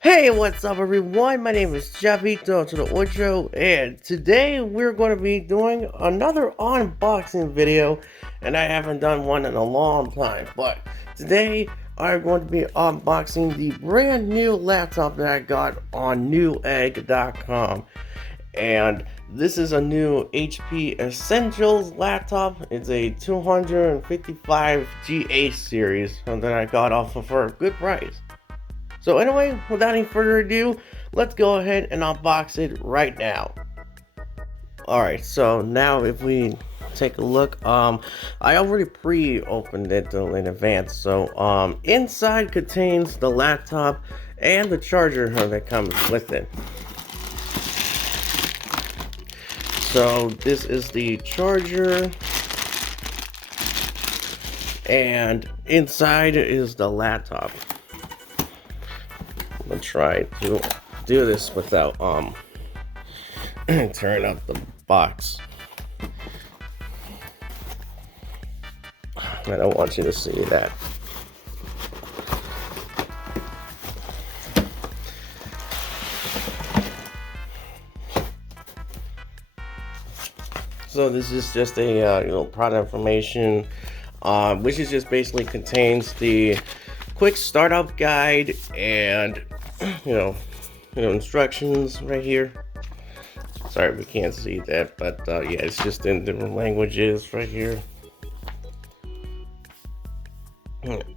Hey, what's up everyone? My name is Chavito to the Ocho, and today we're going to be doing another unboxing video, and I haven't done one in a long time, but today I'm going to be unboxing the brand new laptop that I got on newegg.com, and this is a new HP Essentials laptop. It's a 255 GA series that I got off of for a good price. So anyway, without any further ado, let's go ahead and unbox it right now. Alright, so now if we take a look, I already pre-opened it in advance. So inside contains the laptop and the charger that comes with it. So this is the charger, and inside is the laptop. I'm gonna try to do this without tearing up the box. I don't want you to see that. So this is just a product information, which is just basically contains the quick startup guide and instructions right here. Sorry we can't see that, but yeah, it's just in different languages right here.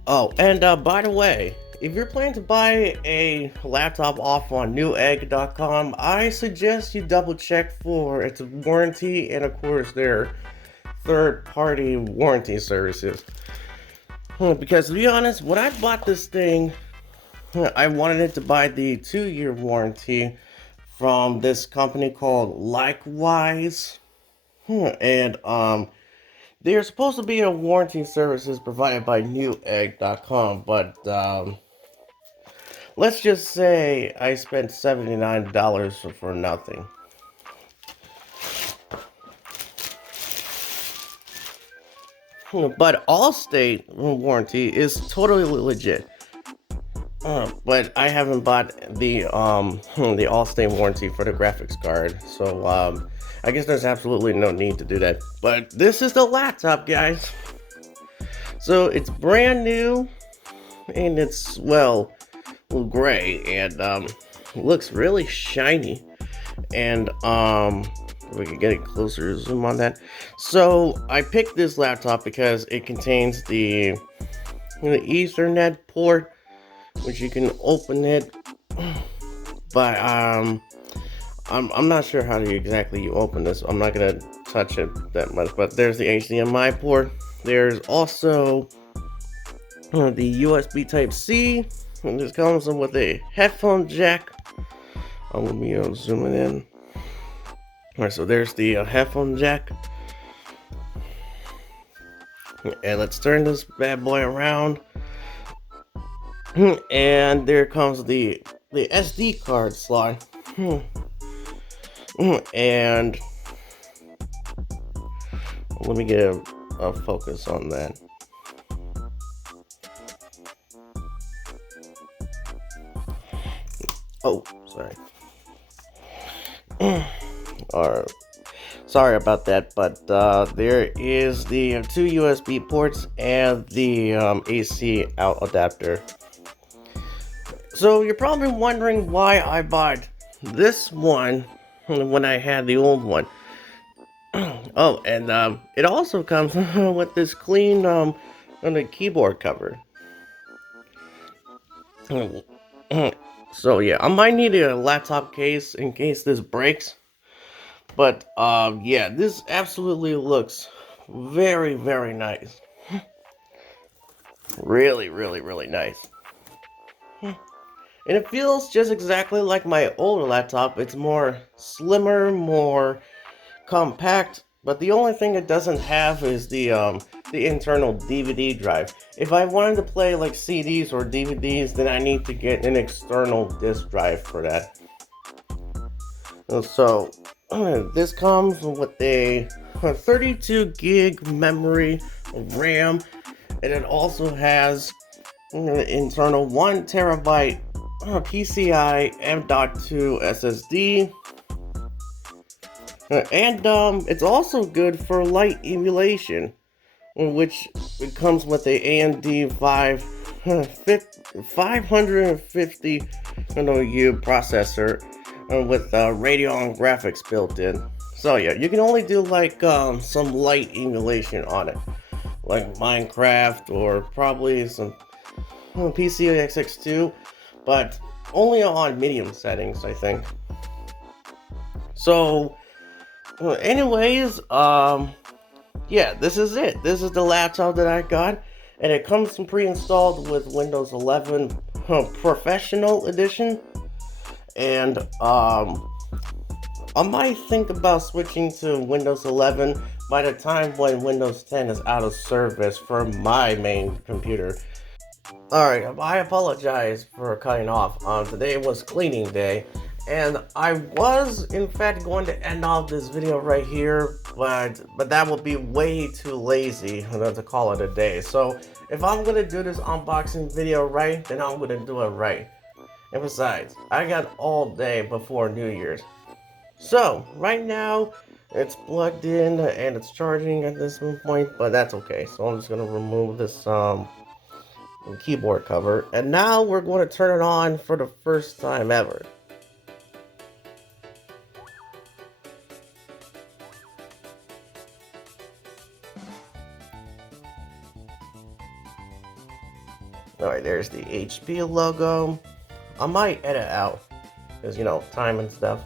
Oh, and by the way, if you're planning to buy a laptop off on newegg.com, I suggest you double check for its warranty and of course their third-party warranty services. Because to be honest, when I bought this thing, I wanted it to buy the 2-year warranty from this company called Likewise. And they're supposed to be a warranty services provided by newegg.com, but let's just say I spent $79 for nothing. But Allstate warranty is totally legit. But I haven't bought the Allstate warranty for the graphics card, so I guess there's absolutely no need to do that. But this is the laptop, guys. So it's brand new, and it's gray, and looks really shiny. And if we can get it closer, zoom on that. So I picked this laptop because it contains the Ethernet port, which you can open it, but I'm not sure how to exactly you open this. I'm not gonna touch it that much, but there's the HDMI port. There's also the USB Type C, and this comes with a headphone jack. I'm gonna be zooming in. All right, so there's the headphone jack, and let's turn this bad boy around. And there comes the SD card slot. And let me get a focus on that. Oh, sorry. Alright. Sorry about that, but there is the 2 USB ports and the AC out adapter. So you're probably wondering why I bought this one when I had the old one. Oh, and it also comes with this clean on the keyboard cover. So yeah, I might need a laptop case in case this breaks. But yeah, this absolutely looks very, very nice. Really, really, really nice. And it feels just exactly like my older laptop. It's more slimmer, more compact, but the only thing it doesn't have is the internal DVD drive. If I wanted to play like CDs or DVDs, then I need to get an external disk drive for that. So this comes with a 32 gig memory RAM, and it also has internal 1 terabyte PCI M.2 SSD, and it's also good for light emulation, which it comes with a AMD 550U processor with Radeon graphics built in. So yeah, you can only do like some light emulation on it, like Minecraft or probably some PCIX2, but only on medium settings, I think. So, anyways, yeah, this is it. This is the laptop that I got, and it comes pre-installed with Windows 11 Professional Edition, and I might think about switching to Windows 11 by the time when Windows 10 is out of service for my main computer. Alright, I apologize for cutting off. Today was cleaning day, and I was in fact going to end off this video right here, but that would be way too lazy to call it a day. So if I'm gonna do this unboxing video right, then I'm gonna do it right. And besides, I got all day before New Year's. So right now it's plugged in and it's charging at this point, but that's okay. So I'm just gonna remove this keyboard cover, and now we're going to turn it on for the first time ever. Alright, there's the HP logo. I might edit out, because you know, time and stuff.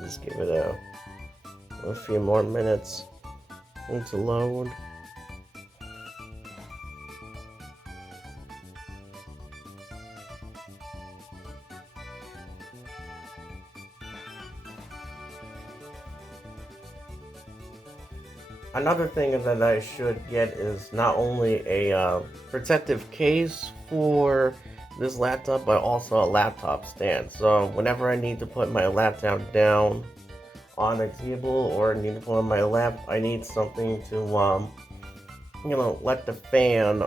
Just give it a few more minutes to load. Another thing that I should get is not only a protective case for this laptop, but also a laptop stand. So whenever I need to put my laptop down on a table or need to put on my lap, I need something to you know, let the fan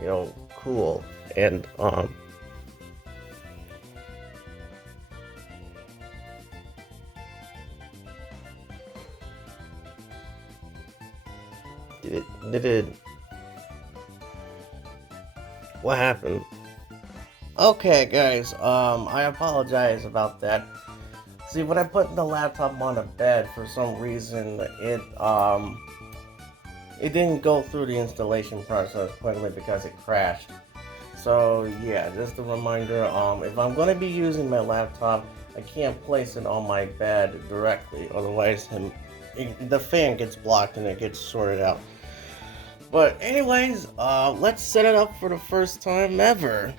you know, cool. And did it what happened? Okay guys, I apologize about that. See, when I put the laptop on the bed, for some reason it didn't go through the installation process quickly because it crashed. So yeah, just a reminder, if I'm gonna be using my laptop, I can't place it on my bed directly, otherwise the fan gets blocked and it gets sorted out. But anyways, let's set it up for the first time ever.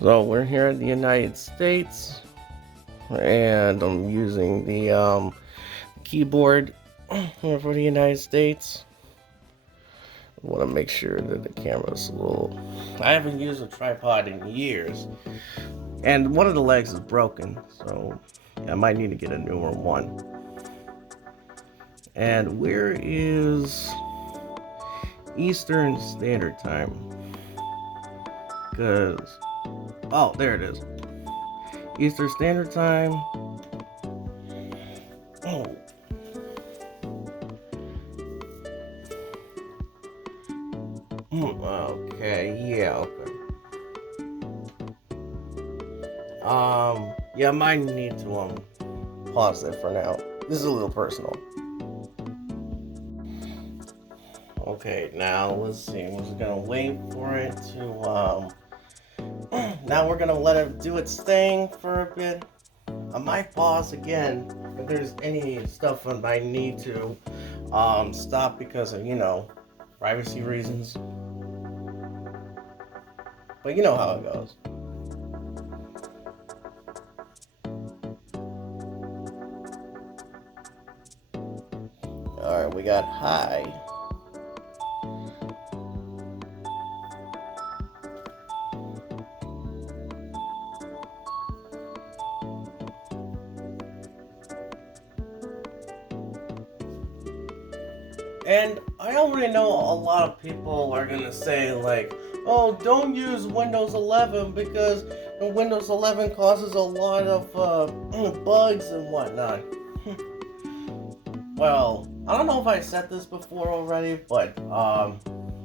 So we're here in the United States, and I'm using the keyboard for the United States. I want to make sure that the camera's a little... I haven't used a tripod in years, and one of the legs is broken, so I might need to get a newer one. And where is Eastern Standard Time? Because... oh, there it is. Eastern Standard Time. Oh. Okay, yeah, okay. Yeah, I might need to pause it for now. This is a little personal. Okay, now let's see. We're just gonna wait for it to now we're gonna let it do its thing for a bit. I might pause again if there's any stuff that I need to stop because of, you know, privacy reasons. But you know how it goes. god, hi. And I already know a lot of people are gonna say like, oh, don't use Windows 11 because Windows 11 causes a lot of bugs and whatnot. Well, I don't know if I said this before already, but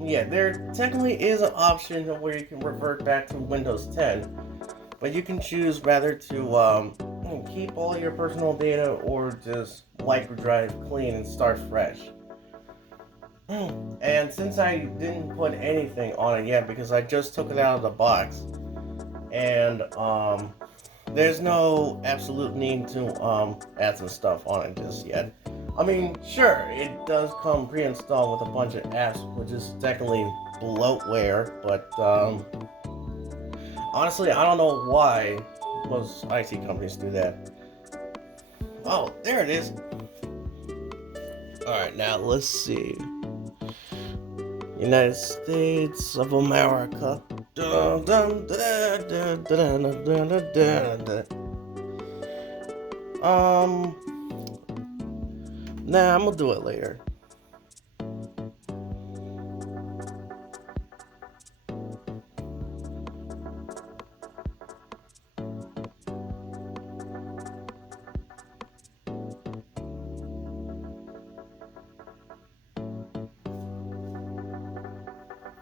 yeah, there technically is an option where you can revert back to Windows 10, but you can choose rather to keep all your personal data or just wipe your drive clean and start fresh. And since I didn't put anything on it yet because I just took it out of the box, and there's no absolute need to add some stuff on it just yet. I mean, sure, it does come pre-installed with a bunch of apps, which is technically bloatware, but honestly, I don't know why most IT companies do that. Oh, there it is. Alright, now let's see. United States of America. Dun, dun, dun, dun, dun, dun, dun, dun, dun. Nah, I'm gonna do it later.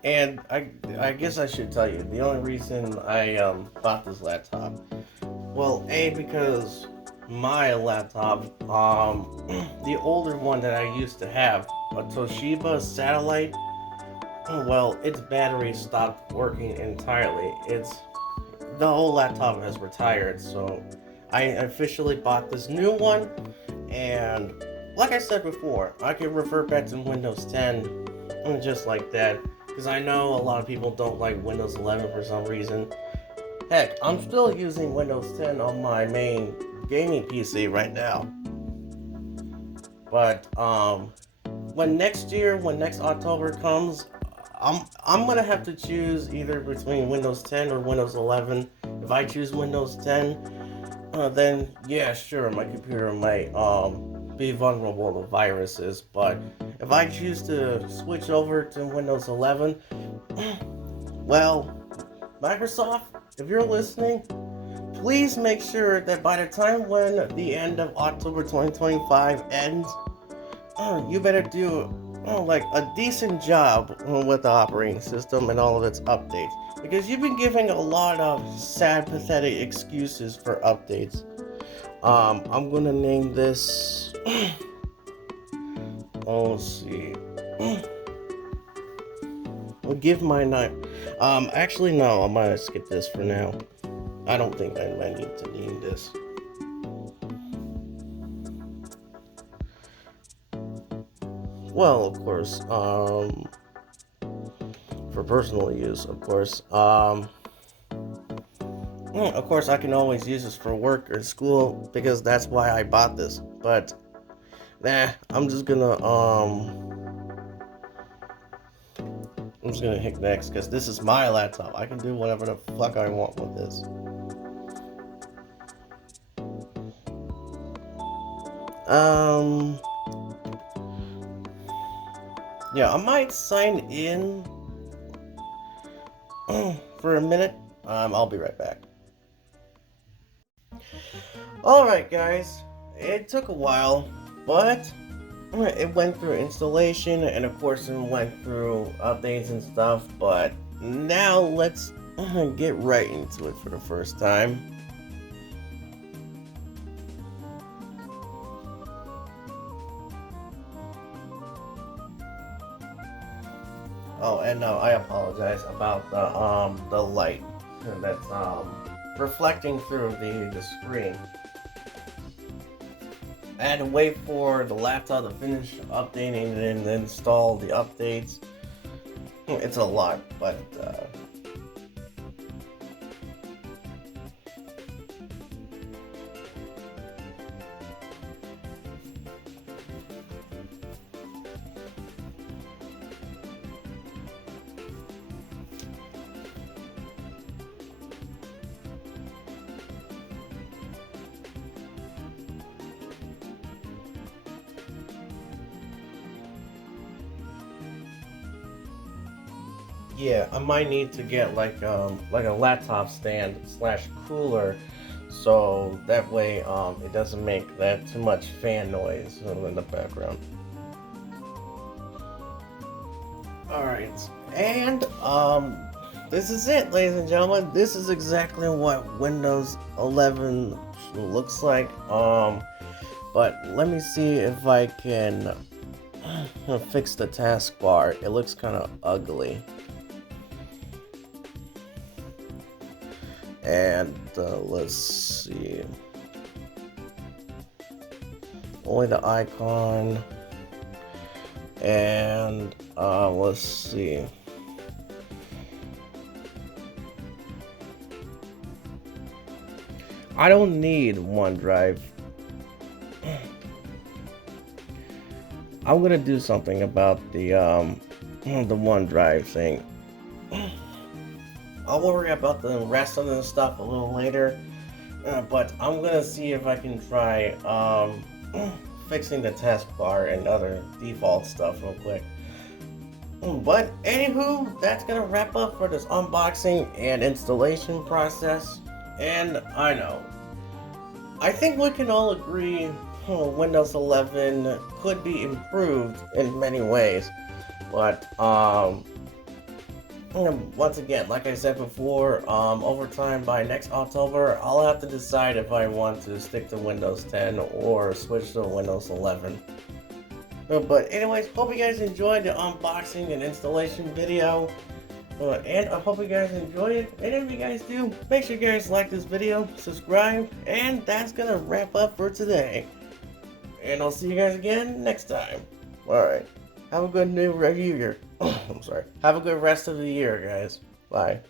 And I guess I should tell you, the only reason I bought this laptop, well, A, because my laptop, the older one that I used to have, a Toshiba Satellite, well, its battery stopped working entirely. The whole laptop has retired, so I officially bought this new one, and like I said before, I can revert back to Windows 10 just like that, because I know a lot of people don't like Windows 11 for some reason. Heck, I'm still using Windows 10 on my main gaming PC right now. But when next October comes, I'm gonna have to choose either between Windows 10 or Windows 11. If I choose Windows 10, then yeah, sure, my computer might be vulnerable to viruses. But if I choose to switch over to Windows 11, well, Microsoft, if you're listening, please make sure that by the time when the end of October 2025 ends, you better do like a decent job with the operating system and all of its updates, because you've been giving a lot of sad, pathetic excuses for updates. I'm gonna name this. Oh, let's see. I'll give my name. Actually, no, I'm gonna skip this for now. I don't think I might need to name this. Well, of course, for personal use, of course. Of course, I can always use this for work or school because that's why I bought this. But, nah, I'm just gonna hit next because this is my laptop. I can do whatever the fuck I want with this. Yeah, I might sign in for a minute. I'll be right back. Alright, guys. It took a while, but it went through installation, and of course it went through updates and stuff, but now let's get right into it for the first time. Oh, and no, I apologize about the light that's reflecting through the screen. I had to wait for the laptop to finish updating and install the updates. It's a lot, but Yeah, I might need to get like a laptop stand slash cooler, so that way it doesn't make that too much fan noise in the background. All right, and this is it, ladies and gentlemen. This is exactly what Windows 11 looks like. But let me see if I can fix the taskbar. It looks kind of ugly. And let's see. Only the icon. And let's see. I don't need OneDrive. I'm gonna do something about the OneDrive thing. I'll worry about the rest of the stuff a little later, but I'm gonna see if I can try fixing the taskbar and other default stuff real quick. But anywho, that's gonna wrap up for this unboxing and installation process. And I think we can all agree Windows 11 could be improved in many ways, but once again, like I said before, over time by next October, I'll have to decide if I want to stick to Windows 10 or switch to Windows 11. But anyways, hope you guys enjoyed the unboxing and installation video. And I hope you guys enjoy it. And if you guys do, make sure you guys like this video, subscribe, and that's gonna wrap up for today. And I'll see you guys again next time. Alright. Have a good new year. I'm sorry. Have a good rest of the year, guys. Bye.